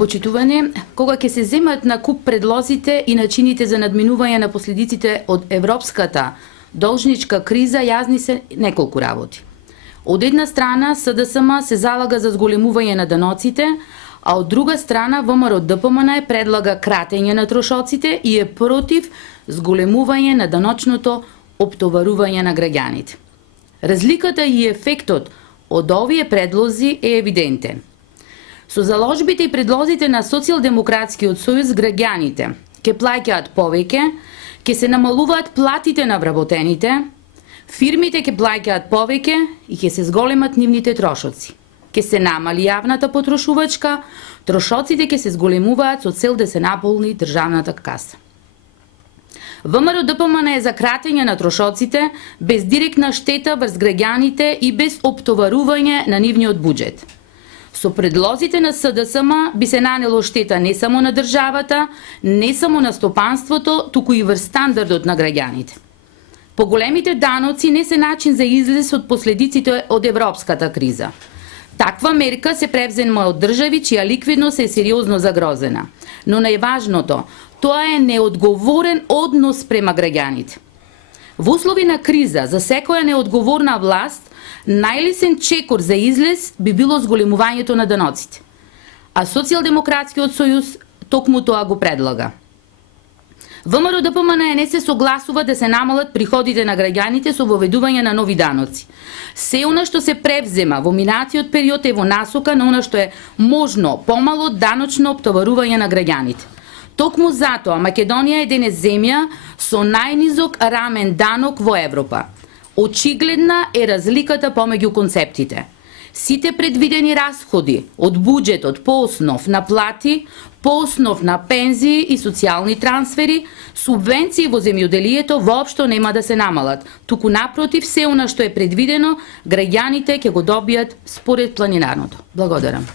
Почитуване, кога ќе се земат на куп предлозите и начините за надминување на последиците од европската должничка криза, јазни се неколку работи. Од една страна, СДСМ се залага за зголемување на даноците, а од друга страна, ВМРО-ДПМН предлага кратење на трошоците и е против зголемување на даночното оптоварување на граѓаните. Разликата и ефектот од овие предлози е евидентен. Со заложбите и предлозите на Социјалдемократскиот сојуз, граѓаните ќе плаќаат повеќе, ќе се намалуваат платите на вработените, фирмите ќе плаќаат повеќе и ќе се зголемат нивните трошоци. Ќе се намали јавната потрошувачка, трошоците ќе се зголемуваат со цел да се наполни државната каса. ВМРО-ДПМН е за кратење на трошоците без директна штета врз граѓаните и без оптоварување на нивниот буџет. Со предлозите на СДСМ би се нанело штета не само на државата, не само на стопанството, туку и врз стандардот на граѓаните. Поголемите даноци не се начин за излез од последиците од европската криза. Таква мерка се превзема од држави чија ликвидност е сериозно загрозена. Но најважното, тоа е неодговорен однос према граѓаните. Во услови на криза, за секоја неодговорна власт, најлесен чекор за излез би било зголемувањето на даноците. А Социјалдемократскиот сојуз токму тоа го предлага. ВМРО-ДПМН не се согласува да се намалат приходите на граѓаните со воведување на нови даноци. Се она што се превзема во минатиот период е во насока на она што е можно помало даночно оптоварување на граѓаните. Токму затоа Македонија е денес земја со најнизок рамен данок во Европа. Очигледна е разликата помеѓу концептите. Сите предвидени расходи од буџетот по основ на плати, по основ на пензии и социјални трансфери, субвенции во земјоделието воопшто нема да се намалат, туку напротив се она што е предвидено, граѓаните ќе го добијат според планинарното. Благодарам.